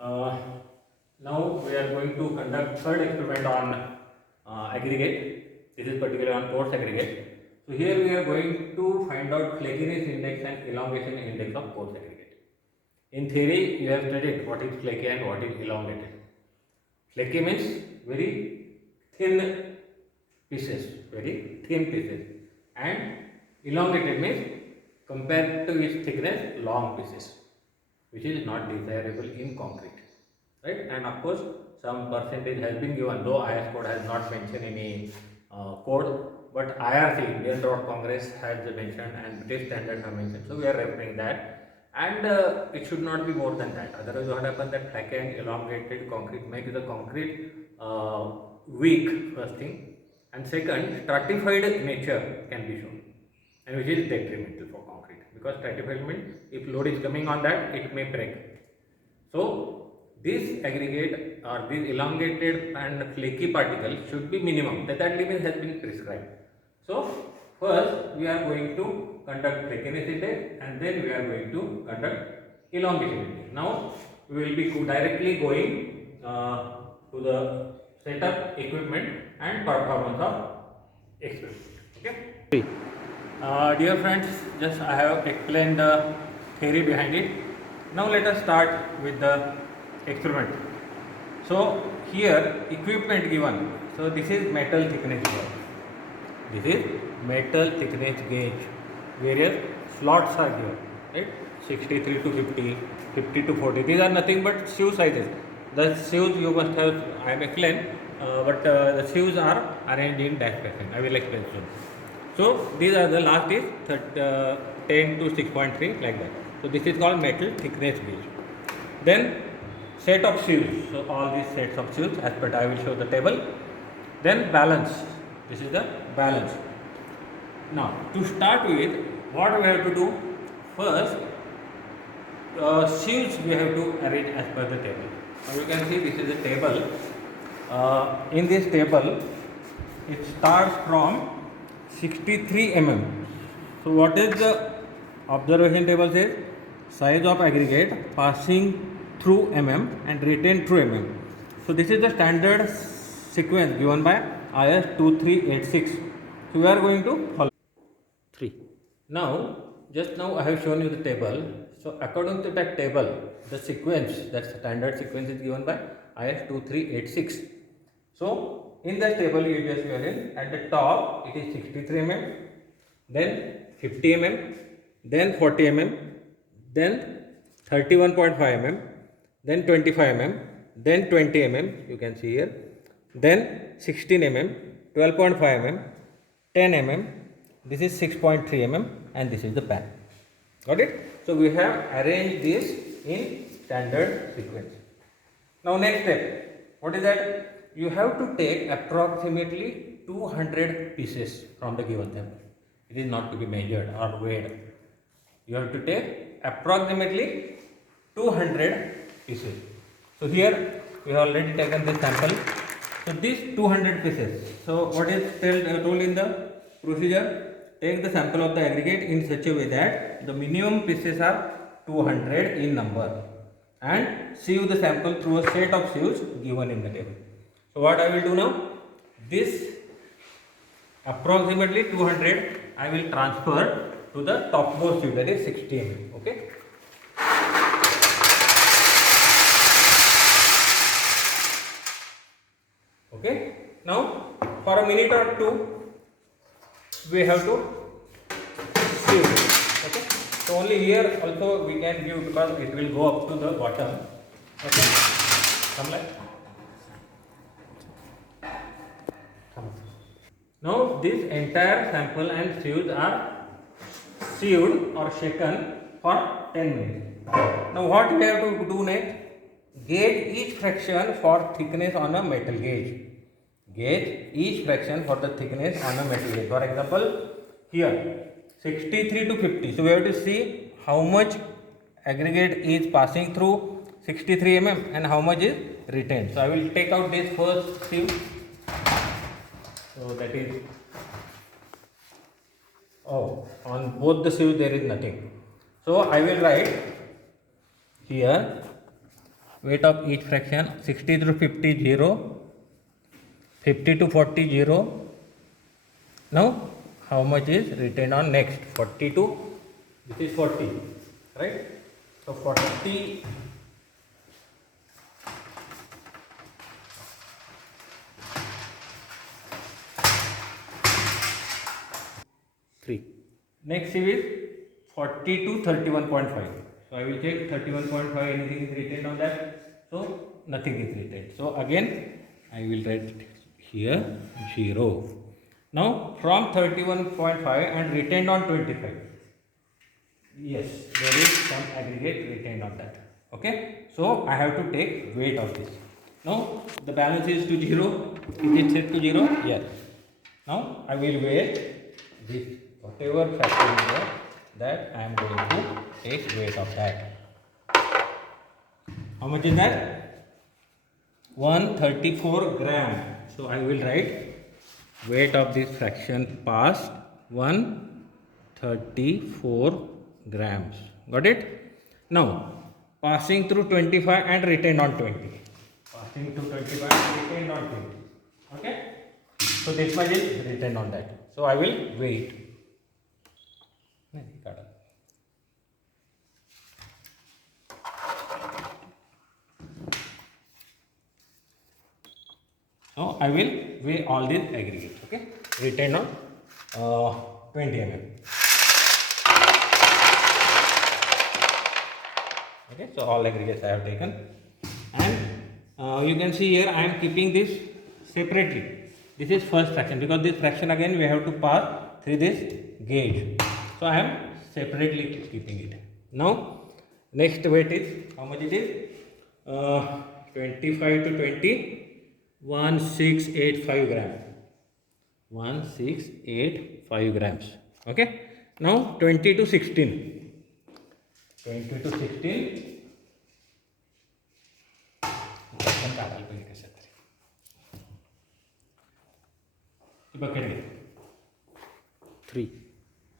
Uh, Now we are going to conduct third experiment on aggregate. This is particularly on coarse aggregate. So here we are going to find out flakiness index and elongation index of coarse aggregate. In theory, you have studied what is flaky and what is elongated. Flaky means very thin pieces, and elongated means compared to its thickness, long pieces, which is not desirable in concrete, right? And of course, some percentage has been given, though IS code has not mentioned any code, but IRC, Indian Road Congress, has mentioned and British standards have mentioned, so we are referring that. And it should not be more than that. Otherwise, what happens that flaky and elongated concrete makes the concrete weak, first thing, and second, stratified nature can be shown, and which is detrimental for concrete, because stratified means if load is coming on that, it may break. So this aggregate or this elongated and flaky particle should be minimum. That limit has been prescribed. So first we are going to conduct flakiness index, and then we are going to conduct elongation index. Now we will be directly going to the setup, equipment and performance of experiment. Okay. Dear friends, just I have explained the theory behind it. Now let us start with the experiment. So here equipment given. So this is metal thickness gauge. This is metal thickness gauge. Various slots are here, right? 63 to 50, 50 to 40. These are nothing but shoe sizes. The shoes you must have, I am explained, but the shoes are arranged in dash fashion. I will explain soon. So these are the last is 10 to 6.3 like that. So this is called metal thickness gauge. Then set of shoes. So all these sets of shoes, as per I will show the table. Then balance. This is the balance. Now to start with, what we have to do first, shoes we have to arrange as per the table. Now you can see this is a table. In this table, it starts from 63 mm. So what is the observation table says? Size of aggregate passing through mm and retained through mm. So this is the standard sequence given by IS 2386. So we are going to follow 3. Now, just now I have shown you the table. So according to that table, the sequence, that standard sequence is given by IS 2386. So in that table you just fill in, at the top it is 63 mm, then 50 mm, then 40 mm, then 31.5 mm, then 25 mm, then 20 mm, you can see here, then 16 mm, 12.5 mm, 10 mm, this is 6.3 mm, and this is the pan. Got it? So we have arranged this in standard sequence. Now next step, what is that? You have to take approximately 200 pieces from the given sample. It is not to be measured or weighed. You have to take approximately 200 pieces. So here we have already taken this sample. So these 200 pieces. So what is told in the procedure? Take the sample of the aggregate in such a way that the minimum pieces are 200 in number, and sieve the sample through a set of sieves given in the table. So what I will do now, this approximately 200 I will transfer to the topmost sieve, that is 60 mm. Okay. Okay. Now for a minute or two we have to sieve. Okay. So only here also we can give, because it will go up to the bottom. Okay. Come like. Now this entire sample and sieves are sieved or shaken for 10 minutes. Now what we have to do next? Gauge each fraction for thickness on a metal gauge. Gauge each fraction for the thickness on a metal gauge. For example, here 63 to 50. So we have to see how much aggregate is passing through 63 mm and how much is retained. So I will take out this first sieve. So that is, on both the sieves there is nothing. So I will write here weight of each fraction. 60 to 50 0, 50 to 40 0. Now how much is retained on next? 40 to, this is 40, right? So 40 3. Next is 40 to 31.5. So I will check 31.5, anything is written on that. So nothing is written. So again I will write here 0. Now from 31.5 and retained on 25. Yes, there is some aggregate retained on that. Okay, so I have to take weight of this. Now the balance is to 0. Is it set to 0? Yes. Now I will weigh this, whatever fraction is there, that I am going to take weight of that. How much is that? 134 gram. So I will write weight of this fraction passed 134 grams. Got it? Now passing through 25 and retained on 20. Passing through 25 and retained on 20. Okay? So this much is written on that. So I will weigh it. So I will weigh all these aggregates. Okay, written on 20 mm. Okay, so all aggregates I have taken, and you can see here I am keeping this separately. This is first fraction, because this fraction again we have to pass through this gauge. So I am separately keeping it. Now next weight is, how much it is? 25 to 20, 1685 gram. 1685 grams. Okay. Now 20 to 16. 20 to 16. Bucket 3.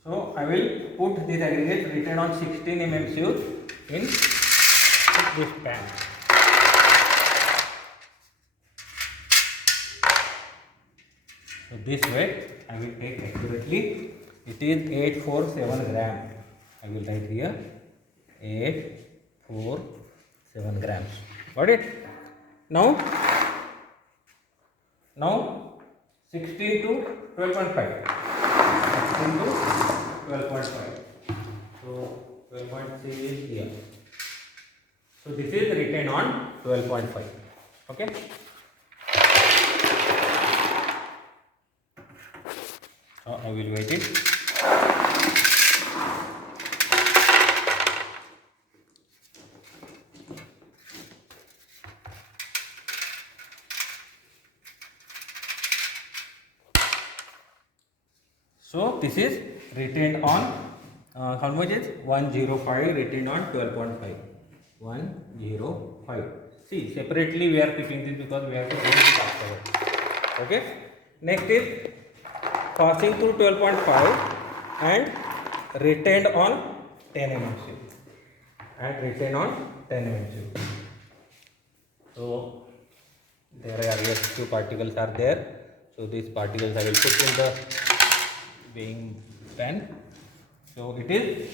So I will put this aggregate written on 16 mm tube in this pan. So this weight I will take accurately. It is 847 gram. I will write here 847 grams. Got it? Now 16 to 12.5. 16 to 12.5. So 12.3 is here. So this is written on 12.5. Okay. So I will weight it. So this is written on how much is 105, written on 12.5. 105. See, separately we are keeping this because we have to bring it afterwards. Okay. Next is passing through 12.5 and retained on 10 mm tube. And retained on 10 mm tube. So there are yet few particles are there. So these particles I will put in the weighing pan. So it is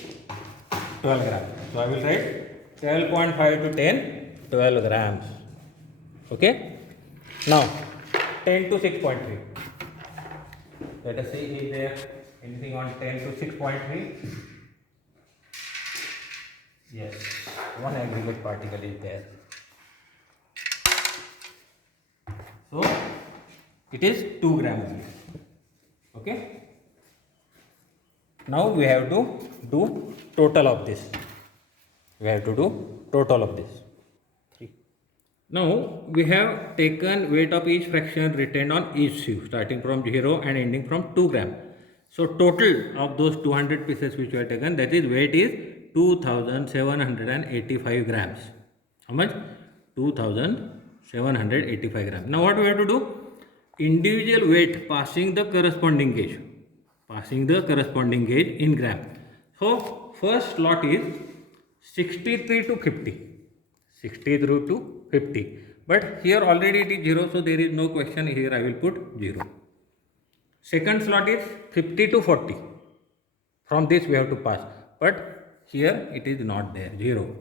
12 grams. So I will write 12.5 to 10, 12 grams. Okay. Now 10 to 6.3. Let us see, is there anything on 10 to 6.3? Yes, one aggregate particle is there. So it is 2 grams. Okay. Now we have to do total of this. We have to do total of this. 3. Now we have taken weight of each fraction written on each sieve, starting from 0 and ending from 2 gram. So total of those 200 pieces which we have taken, that is weight is 2785 grams. How much? 2785 grams. Now what we have to do? Individual weight passing the corresponding gauge. Passing the corresponding gauge in gram. So first lot is 63 to 50. 60 through to 50, but here already it is 0, so there is no question here. I will put 0. Second slot is 50 to 40. From this we have to pass, but here it is not there, 0.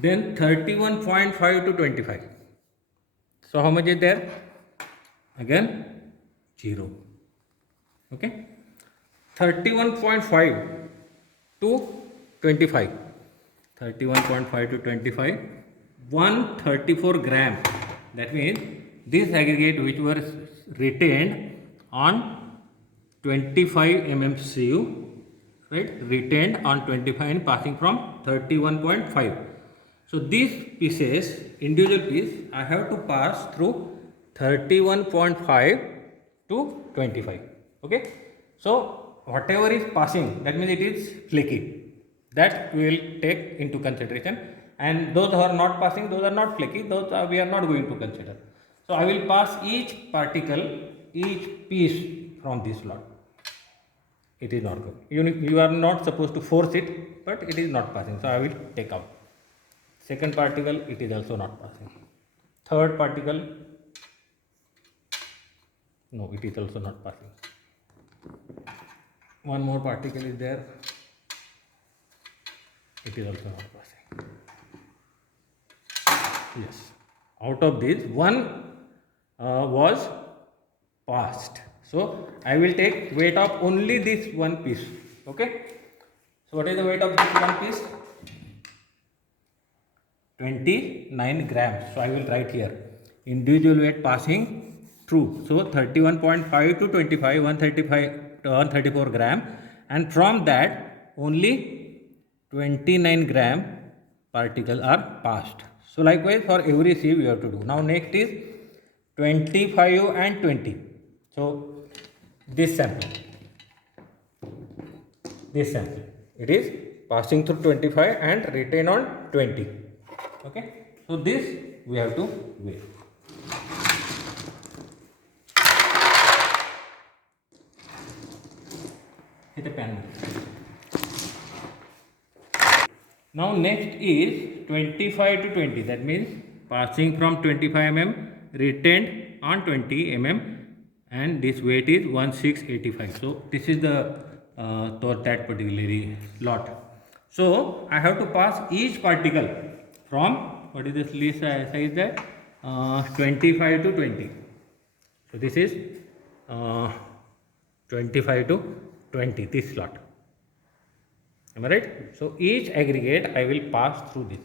Then 31.5 to 25. So how much is there? Again 0. Okay. 31.5 to 25. 31.5 to 25. 134 gram. That means this aggregate which was retained on 25 mmCu, right? Retained on 25 and passing from 31.5. So these pieces, individual piece, I have to pass through 31.5 to 25. Okay. So whatever is passing, that means it is flaky. That we will take into consideration, and those who are not passing, those are not flaky, those are, we are not going to consider. So I will pass each particle, each piece from this lot. It is not good. You are not supposed to force it, but it is not passing. So I will take out. Second particle, it is also not passing. Third particle, no, it is also not passing. One more particle is there. It is also not passing. Yes. Out of this, one was passed. So I will take weight of only this one piece. Okay. So what is the weight of this one piece? 29 grams. So I will write here individual weight passing through. So 31.5 to 25, 134 gram, and from that only 29 gram particles are passed. So likewise for every sieve we have to do. Now next is 25 and 20. So this sample, it is passing through 25 and retain on 20. Okay. So this we have to weigh. Hit a pen. Now next is 25 to 20. That means passing from 25 mm, retained on 20 mm, and this weight is 1685. So this is the that particular lot. So I have to pass each particle from, what is this least size that 25 to 20. So this is 25 to 20, this slot. Am I right? So each aggregate I will pass through this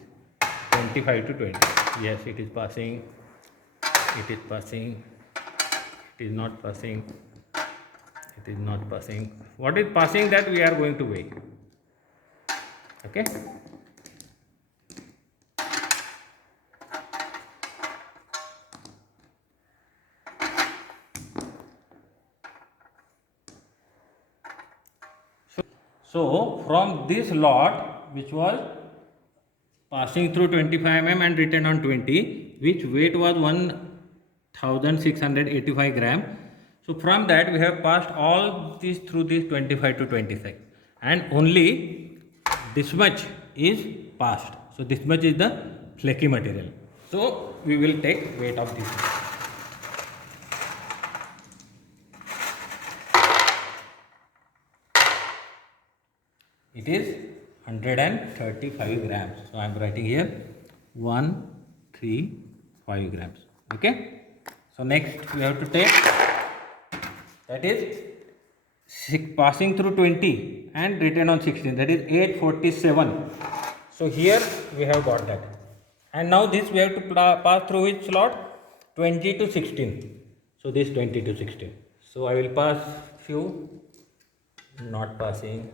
25 to 20. Yes, it is passing. It is passing. It is not passing. It is not passing. What is passing, that we are going to weigh. Okay. So from this lot which was passing through 25 mm and written on 20, which weight was 1685 gram. So from that we have passed all this through this 25 to 26, and only this much is passed. So this much is the flaky material. So we will take weight of this. It is 135 grams. So I am writing here 135 grams. Okay. So next we have to take, that is passing through 20 and written on 16, that is 847. So here we have got that, and now this we have to pass through which slot? 20 to 16. So this 20 to 16. So I will pass few, not passing.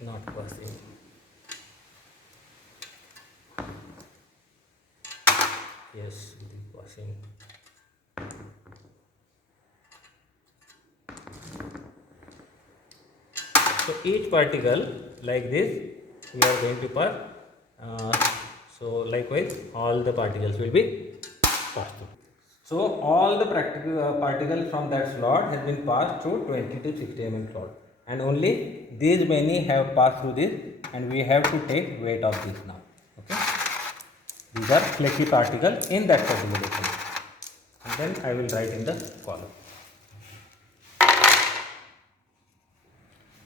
Not passing. Yes, it is passing. So each particle like this we are going to pass. So likewise all the particles will be passed through. So all the particles from that slot has been passed through 20 to 60 mm slot, and only these many have passed through this, and we have to take weight of this now. These are flaky particles in that particular column. And then I will write in the column.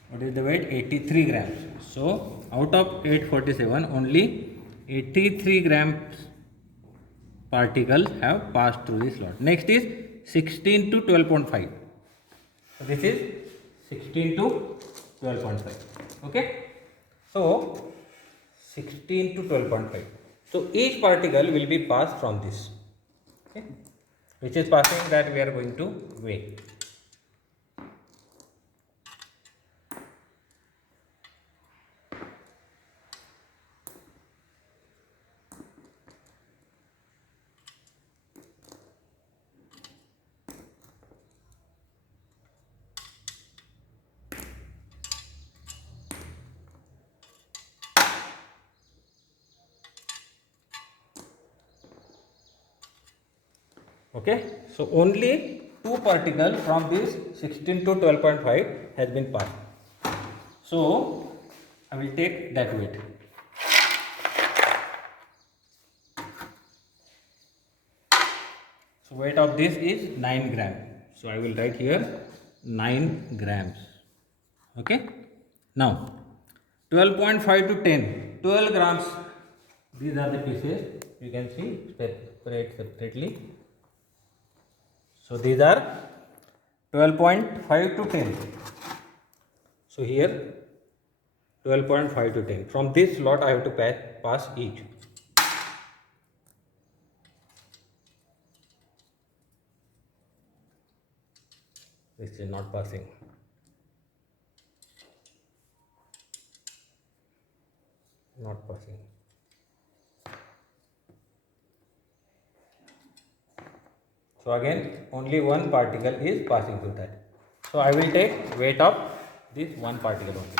What is the weight? 83 grams. So out of 847, only 83 grams particles have passed through this slot. Next is 16 to 12.5. So this is 16 to 12.5. Okay. So 16 to 12.5. So each particle will be passed from this. Okay. Which is passing that we are going to weigh. Okay, so only two particles from this 16 to 12.5 has been passed. So I will take that weight. So weight of this is 9 gram. So I will write here 9 grams. Okay. Now 12.5 to 10, 12 grams. These are the pieces. You can see separate separately. So these are 12.5 to 10. So here 12.5 to 10. From this slot I have to pass each. This is not passing. Not passing. So again only one particle is passing through that. So I will take weight of this one particle only.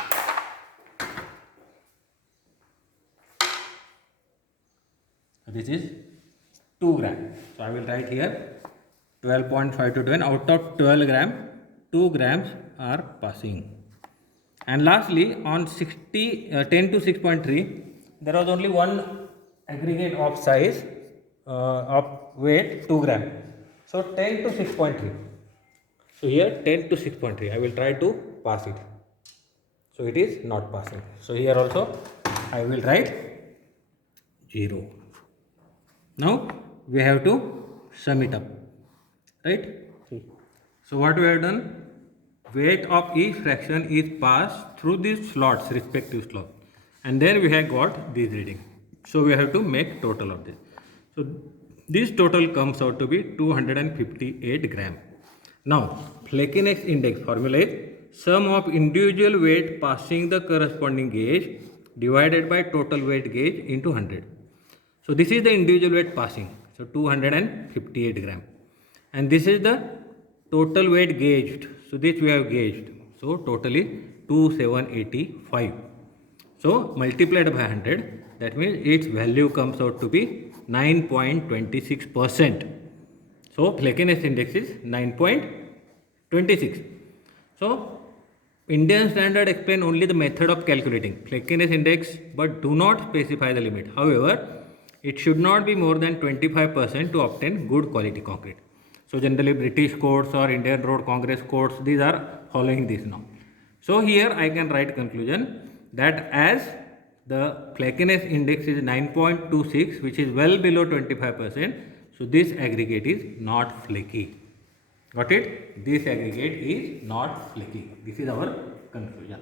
This is 2 gram. So I will write here 12.5 to 10. Out of 12 gram, 2 grams are passing. And lastly, on 10 to 6.3, there was only one aggregate of size of weight 2 gram. So 10 to 6.3. So here 10 to 6.3. I will try to pass it. So it is not passing. So here also I will write 0. Now we have to sum it up. Right? So what we have done? Weight of each fraction is passed through these slots, respective slots. And then we have got this reading. So we have to make total of this. So this total comes out to be 258 gram. Now, flakiness index formula is sum of individual weight passing the corresponding gauge divided by total weight gauge into 100. So this is the individual weight passing. So 258 gram. And this is the total weight gauged. So this we have gauged. So totally 2785. So multiplied by 100. That means its value comes out to be 9.26%. So flakiness index is 9.26. So Indian standard explain only the method of calculating flakiness index but do not specify the limit. However, it should not be more than 25% to obtain good quality concrete. So generally British codes or Indian Road Congress codes, these are following this now. So here I can write conclusion that as the flakiness index is 9.26, which is well below 25%. So this aggregate is not flaky. Got it? This aggregate is not flaky. This is our conclusion.